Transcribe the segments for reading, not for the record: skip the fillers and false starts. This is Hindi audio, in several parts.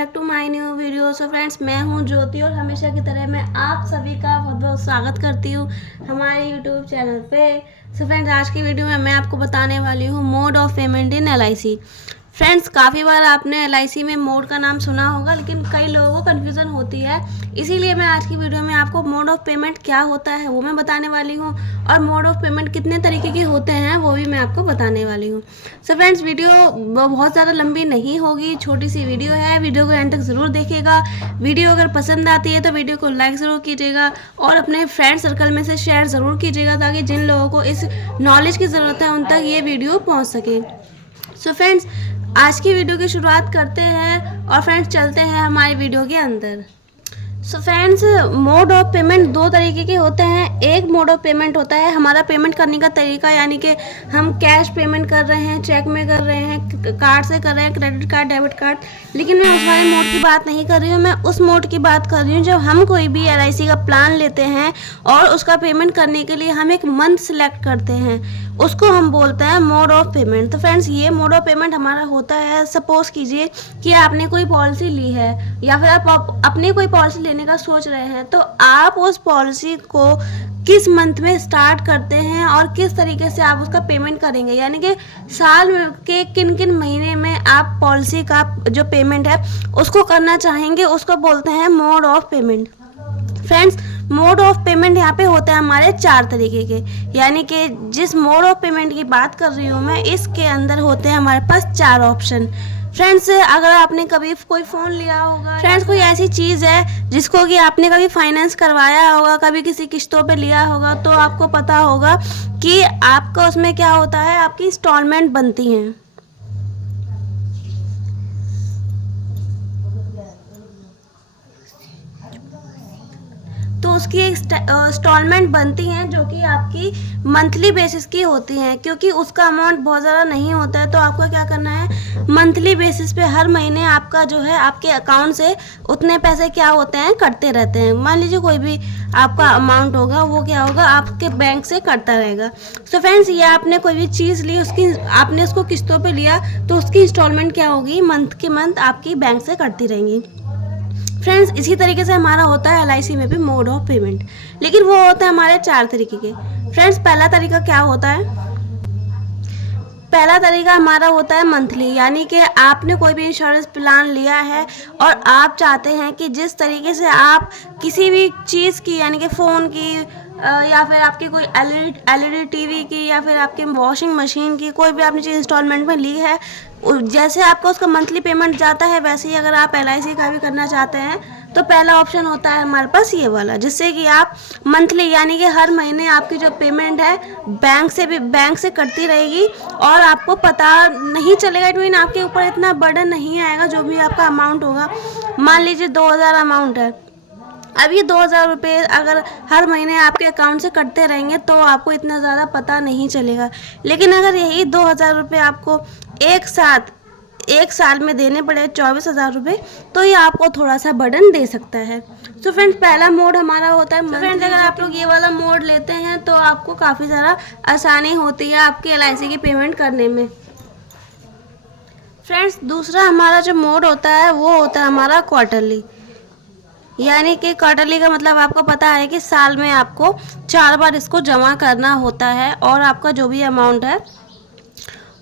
Back to my new video. So friends, मैं हूं ज्योति और हमेशा की तरह मैं आप सभी का बहुत बहुत स्वागत करती हूं हमारे यूट्यूब चैनल पे। सो फ्रेंड्स, आज की वीडियो में मैं आपको बताने वाली हूं mode of payment in LIC। Friends, काफ़ी बार आपने LIC में मोड का नाम सुना होगा, लेकिन कई लोगों को कन्फ्यूज़न होती है। इसीलिए मैं आज की वीडियो में आपको मोड ऑफ पेमेंट क्या होता है वो मैं बताने वाली हूँ, और मोड ऑफ पेमेंट कितने तरीके के होते हैं वो भी मैं आपको बताने वाली हूँ। सो फ्रेंड्स, वीडियो बहुत ज़्यादा लंबी नहीं होगी, छोटी सी वीडियो है। वीडियो को एंड तक ज़रूर देखिएगा। वीडियो अगर पसंद आती है तो वीडियो को लाइक ज़रूर कीजिएगा और अपने फ्रेंड सर्कल में से शेयर ज़रूर कीजिएगा, ताकि जिन लोगों को इस नॉलेज की ज़रूरत है उन तक ये वीडियो पहुँच सके। सो फ्रेंड्स, आज की वीडियो की शुरुआत करते हैं और फ्रेंड्स चलते हैं हमारी वीडियो के अंदर। So friends, mode of payment दो तरीके के होते हैं। एक मोड ऑफ पेमेंट होता है हमारा पेमेंट करने का तरीका, यानी कि हम कैश पेमेंट कर रहे हैं, चेक में कर रहे हैं, कार्ड से कर रहे हैं, क्रेडिट कार्ड, डेबिट कार्ड। लेकिन मैं उस वाले मोड की बात नहीं कर रही हूँ, मैं उस मोड की बात कर रही हूँ जब हम कोई भी LIC का प्लान लेते हैं और उसका पेमेंट करने के लिए हम एक मंथ सेलेक्ट करते हैं, उसको हम बोलते हैं मोड ऑफ पेमेंट। तो फ्रेंड्स, ये मोड ऑफ पेमेंट हमारा होता है, सपोज कीजिए कि आपने कोई पॉलिसी ली है या फिर आप अपनी कोई पॉलिसी लेने का सोच रहे हैं, तो आप उस पॉलिसी को किस मंथ में स्टार्ट करते हैं और किस तरीके से आप उसका पेमेंट करेंगे, यानी कि साल के किन किन महीने में आप पॉलिसी का जो पेमेंट है उसको करना चाहेंगे, उसको बोलते हैं mode of payment. Friends, mode of payment यहाँ पे होते हैं हमारे 4 तरीके के, यानी कि जिस मोड ऑफ पेमेंट की बात कर रही हूँ मैं, इसके अंदर होते हैं हमारे पास 4 ऑप्शन। फ्रेंड्स, अगर आपने कभी कोई फ़ोन लिया होगा, फ्रेंड्स कोई ऐसी चीज़ है जिसको कि आपने कभी फाइनेंस करवाया होगा, कभी किसी किस्तों पे लिया होगा, तो आपको पता होगा कि आपका उसमें क्या होता है, आपकी इंस्टॉलमेंट बनती हैं। तो उसकी इंस्टॉलमेंट बनती हैं जो कि आपकी मंथली बेसिस की होती हैं, क्योंकि उसका अमाउंट बहुत ज़्यादा नहीं होता है। तो आपको क्या करना है, मंथली बेसिस पे हर महीने आपका जो है आपके अकाउंट से उतने पैसे क्या होते हैं, कटते रहते हैं। मान लीजिए कोई भी आपका अमाउंट होगा, वो क्या होगा, आपके बैंक से कटता रहेगा। सो फ्रेंड्स, ये आपने कोई भी चीज़ ली, उसकी आपने उसको किस्तों पे लिया, तो उसकी इंस्टॉलमेंट क्या होगी, मंथ के मंथ आपकी बैंक से कटती रहेंगी। फ्रेंड्स, इसी तरीके से हमारा होता है LIC में भी मोड ऑफ पेमेंट, लेकिन वो होता है हमारे 4 तरीके के। फ्रेंड्स, पहला तरीका क्या होता है, पहला तरीका हमारा होता है मंथली, यानी कि आपने कोई भी इंश्योरेंस प्लान लिया है और आप चाहते हैं कि जिस तरीके से आप किसी भी चीज़ की, यानी कि फ़ोन की या फिर आपकी कोई LED TV की या फिर आपकी वॉशिंग मशीन की, कोई भी आपने चीज़ इंस्टॉलमेंट में ली है, जैसे आपका उसका मंथली पेमेंट जाता है, वैसे ही अगर आप LIC का भी करना चाहते हैं तो पहला ऑप्शन होता है हमारे पास ये वाला, जिससे कि आप मंथली, यानी कि हर महीने आपकी जो पेमेंट है बैंक से कटती रहेगी और आपको पता नहीं चलेगा, इवन आपके ऊपर इतना बर्डन नहीं आएगा। जो भी आपका अमाउंट होगा, मान लीजिए 2000 अमाउंट है, अब ये 2000 रुपये अगर हर महीने आपके अकाउंट से कटते रहेंगे तो आपको इतना ज़्यादा पता नहीं चलेगा। लेकिन अगर यही 2000 रुपये आपको एक साल में देने पड़े 24,000 रुपये, तो ये आपको थोड़ा सा बर्डन दे सकता है। तो फ्रेंड्स, पहला मोड हमारा होता है। फ्रेंड्स, अगर आप लोग ये वाला मोड लेते हैं तो आपको काफ़ी ज़्यादा आसानी होती है आपके LIC की पेमेंट करने में। फ्रेंड्स, दूसरा हमारा जो मोड होता है वो होता है हमारा क्वार्टरली, यानी कि क्वार्टरली का मतलब आपको पता है कि साल में आपको 4 बार इसको जमा करना होता है, और आपका जो भी अमाउंट है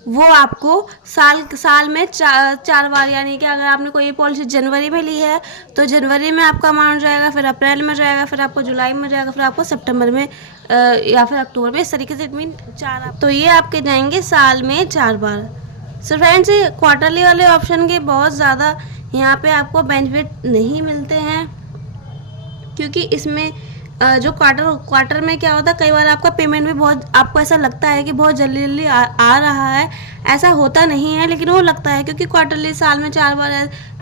वो आपको साल में 4 बार, यानी कि अगर आपने कोई पॉलिसी जनवरी में ली है तो जनवरी में आपका अमाउंट जाएगा, फिर अप्रैल में जाएगा, फिर आपको जुलाई में जाएगा, फिर आपको सितंबर में या फिर अक्टूबर में, इस तरीके से। इट मीन 4, तो ये आपके जाएंगे साल में 4 बार। सो फ्रेंड्स, क्वार्टरली वाले ऑप्शन के बहुत ज़्यादा यहाँ पे आपको बेनिफिट नहीं मिलते हैं, क्योंकि इसमें जो क्वार्टर में क्या होता है, कई बार आपका पेमेंट भी बहुत, आपको ऐसा लगता है कि बहुत जल्दी आ रहा है, ऐसा होता नहीं है, लेकिन वो लगता है, क्योंकि क्वार्टरली साल में 4 बार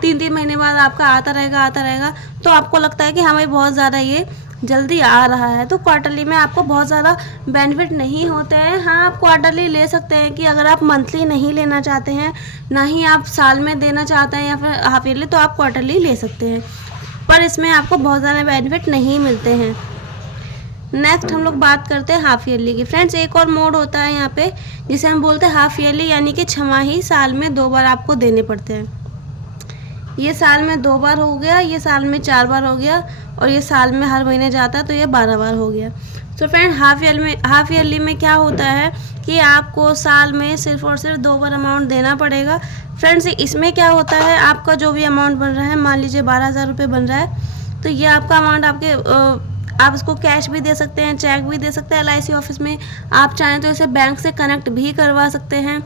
3-3 महीने बाद आपका आता रहेगा, तो आपको लगता है कि हमें बहुत ज़्यादा ये जल्दी आ रहा है। तो क्वार्टरली में आपको बहुत ज़्यादा बेनिफिट नहीं होते हैं। हाँ, आप क्वार्टरली ले सकते हैं कि अगर आप मंथली नहीं लेना चाहते हैं, ना ही आप साल में देना चाहते हैं या फिर हाफ ईयरली, तो आप क्वार्टरली ले सकते हैं, पर इसमें आपको बहुत ज़्यादा बेनिफिट नहीं मिलते हैं। नेक्स्ट हम लोग बात करते हैं हाफ ईयरली की। फ्रेंड्स, एक और मोड होता है यहाँ पे जिसे हम बोलते हैं हाफ ईयरली, यानी कि 6 माही साल में 2 बार आपको देने पड़ते हैं। ये साल में 2 बार हो गया, ये साल में 4 बार हो गया, और ये साल में हर महीने जाता है तो ये 12 बार हो गया। तो फ्रेंड हाफ ईयरली में क्या होता है कि आपको साल में सिर्फ और सिर्फ 2 बार अमाउंट देना पड़ेगा। फ्रेंड्स इसमें क्या होता है, आपका जो भी अमाउंट बन रहा है, मान लीजिए 12,000 रुपये बन रहा है, तो ये आपका अमाउंट आप इसको कैश भी दे सकते हैं, चेक भी दे सकते हैं LIC ऑफिस में। आप चाहें तो इसे बैंक से कनेक्ट भी करवा सकते हैं।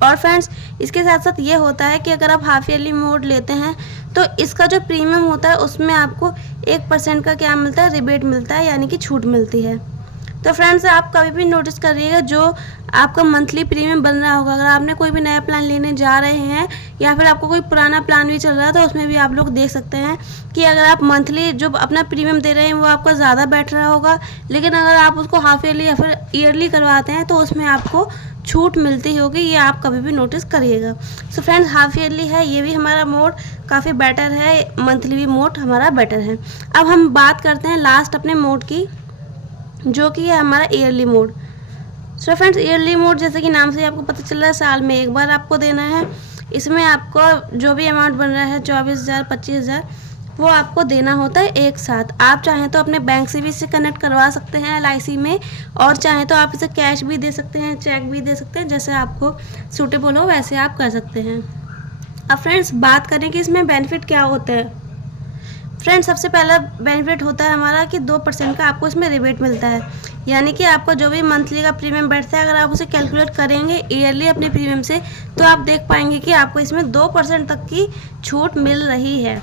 और फ्रेंड्स इसके साथ साथ ये होता है कि अगर आप हाफ ईयरली मोड लेते हैं तो इसका जो प्रीमियम होता है उसमें आपको 1% का क्या मिलता है, रिबेट मिलता है, यानी कि छूट मिलती है। तो फ्रेंड्स आप कभी भी नोटिस करिएगा, जो आपका मंथली प्रीमियम बन रहा होगा, अगर आपने कोई भी नया प्लान लेने जा रहे हैं या फिर आपको कोई पुराना प्लान भी चल रहा है, तो उसमें भी आप लोग देख सकते हैं कि अगर आप मंथली जो अपना प्रीमियम दे रहे हैं वो आपका ज़्यादा बैठ रहा होगा, लेकिन अगर आप उसको हाफ ईयरली या फिर ईयरली करवाते हैं तो उसमें आपको छूट मिलती होगी। ये आप कभी भी नोटिस करिएगा। सो फ्रेंड्स हाफ ईयरली है, ये भी हमारा मोड काफ़ी बेटर है, मंथली भी मोड हमारा बेटर है। अब हम बात करते हैं लास्ट अपने मोड की, जो कि है हमारा yearly mode. So friends yearly mode जैसे कि नाम से आपको पता चल रहा है, साल में एक बार आपको देना है। इसमें आपको जो भी अमाउंट बन रहा है 24,000 25,000 वो आपको देना होता है एक साथ। आप चाहें तो अपने बैंक से भी इसे कनेक्ट करवा सकते हैं LIC में, और चाहें तो आप इसे कैश भी दे सकते हैं, चेक भी दे सकते हैं, जैसे आपको सूटेबल हो वैसे आप कर सकते हैं। अब फ्रेंड्स बात करें कि इसमें बेनिफिट क्या होता है। फ्रेंड्स सबसे पहला बेनिफिट होता है हमारा कि 2% का आपको इसमें रिबेट मिलता है, यानी कि आपका जो भी मंथली का प्रीमियम बैठता है, अगर आप उसे कैलकुलेट करेंगे ईयरली अपने प्रीमियम से, तो आप देख पाएंगे कि आपको इसमें 2% तक की छूट मिल रही है।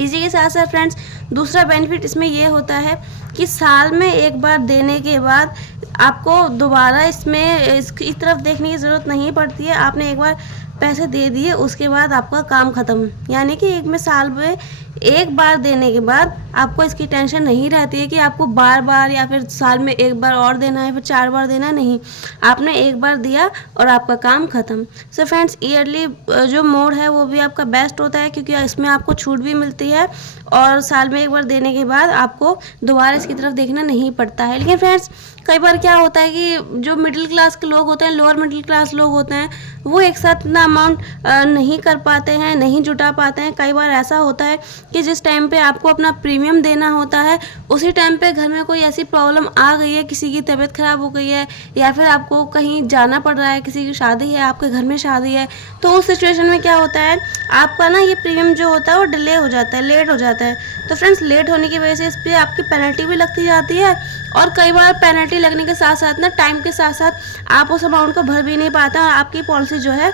इसी के साथ साथ फ्रेंड्स दूसरा बेनिफिट इसमें ये होता है कि साल में एक बार देने के बाद आपको दोबारा इसकी तरफ देखने की ज़रूरत नहीं पड़ती है। आपने एक बार पैसे दे दिए, उसके बाद आपका काम ख़त्म, यानी कि एक में साल में एक बार देने के बाद आपको इसकी टेंशन नहीं रहती है कि आपको बार बार या फिर साल में एक बार और देना है, फिर 4 बार देना है। नहीं, आपने एक बार दिया और आपका काम ख़त्म। सो फ्रेंड्स ईयरली जो मोड है वो भी आपका बेस्ट होता है, क्योंकि इसमें आपको छूट भी मिलती है और साल में एक बार देने के बाद आपको दोबारा इसकी तरफ देखना नहीं पड़ता है। लेकिन फ्रेंड्स कई बार क्या होता है कि जो मिडिल क्लास के लोग होते हैं, लोअर मिडिल क्लास लोग होते हैं, वो एक साथ इतना अमाउंट नहीं कर पाते हैं, नहीं जुटा पाते हैं। कई बार ऐसा होता है कि जिस टाइम पे आपको अपना प्रीमियम देना होता है उसी टाइम पे घर में कोई ऐसी प्रॉब्लम आ गई है, किसी की तबीयत ख़राब हो गई है, या फिर आपको कहीं जाना पड़ रहा है, किसी की शादी है, आपके घर में शादी है, तो उस सिचुएशन में क्या होता है, आपका ना ये प्रीमियम जो होता है वो डिले हो जाता है, लेट हो जाता है। तो फ्रेंड्स लेट होने की वजह से इस पर आपकी पेनल्टी भी लगती जाती है, और कई बार पेनल्टी लगने के साथ साथ ना टाइम के साथ साथ आप उस अमाउंट को भर भी नहीं पाते और आपकी पॉलिसी जो है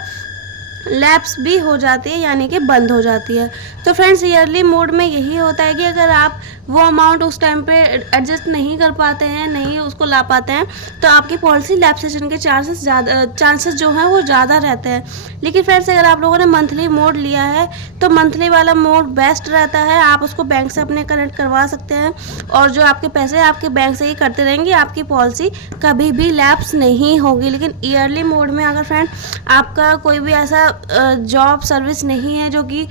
लैप्स भी हो जाती है, यानी कि बंद हो जाती है। तो फ्रेंड्स ईयरली मोड में यही होता है कि अगर आप वो अमाउंट उस टाइम पे एडजस्ट नहीं कर पाते हैं, नहीं उसको ला पाते हैं, तो आपकी पॉलिसी लैप्सेशन के चांसेस जो हैं वो ज़्यादा रहते हैं। लेकिन फ्रेंड्स अगर आप लोगों ने मंथली मोड लिया है तो मंथली वाला मोड बेस्ट रहता है। आप उसको बैंक से अपने कनेक्ट करवा सकते हैं, और जो आपके पैसे आपके बैंक से ही करते रहेंगे, आपकी पॉलिसी कभी भी लैप्स नहीं होगी। लेकिन ईयरली मोड में अगर फ्रेंड आपका कोई भी ऐसा जॉब सर्विस नहीं है जो कि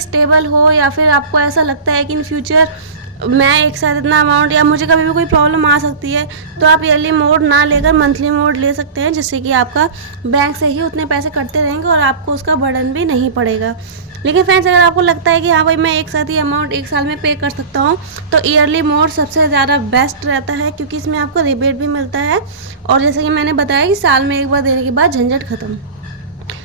स्टेबल हो, या फिर आपको ऐसा लगता है कि इन फ्यूचर मैं एक साथ इतना अमाउंट या मुझे कभी भी कोई प्रॉब्लम आ सकती है, तो आप ईयरली मोड ना लेकर मंथली मोड ले सकते हैं, जिससे कि आपका बैंक से ही उतने पैसे कटते रहेंगे और आपको उसका बर्डन भी नहीं पड़ेगा। लेकिन फ्रेंड्स अगर आपको लगता है कि हाँ भाई मैं एक साथ ही अमाउंट एक साल में पे कर सकता हूँ, तो ईयरली मोड सबसे ज़्यादा बेस्ट रहता है, क्योंकि इसमें आपको रिबेट भी मिलता है, और जैसे कि मैंने बताया कि साल में एक बार देने के बाद झंझट खत्म।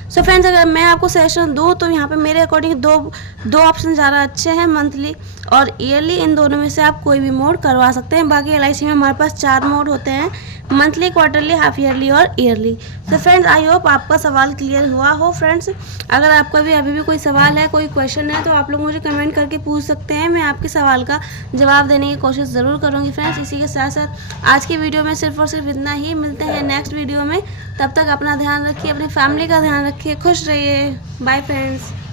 सो फ्रेंड्स अगर मैं आपको सजेशन दूँ तो यहाँ पे मेरे अकॉर्डिंग दो ऑप्शन ज़्यादा अच्छे हैं, मंथली और ईयरली। इन दोनों में से आप कोई भी मोड करवा सकते हैं। बाकी LIC में हमारे पास 4 मोड होते हैं, मंथली, क्वार्टरली, हाफ ईयरली और yearly. So friends I hope आपका सवाल क्लियर हुआ हो। फ्रेंड्स अगर आपका भी अभी भी कोई सवाल है, कोई क्वेश्चन है, तो आप लोग मुझे कमेंट करके पूछ सकते हैं। मैं आपके सवाल का जवाब देने की कोशिश ज़रूर करूँगी। फ्रेंड्स इसी के साथ साथ आज की वीडियो में सिर्फ और सिर्फ इतना ही। मिलते हैं नेक्स्ट वीडियो में, तब तक अपना ध्यान रखिए, अपनी फैमिली का ध्यान रखिए, खुश रहिए। Bye friends.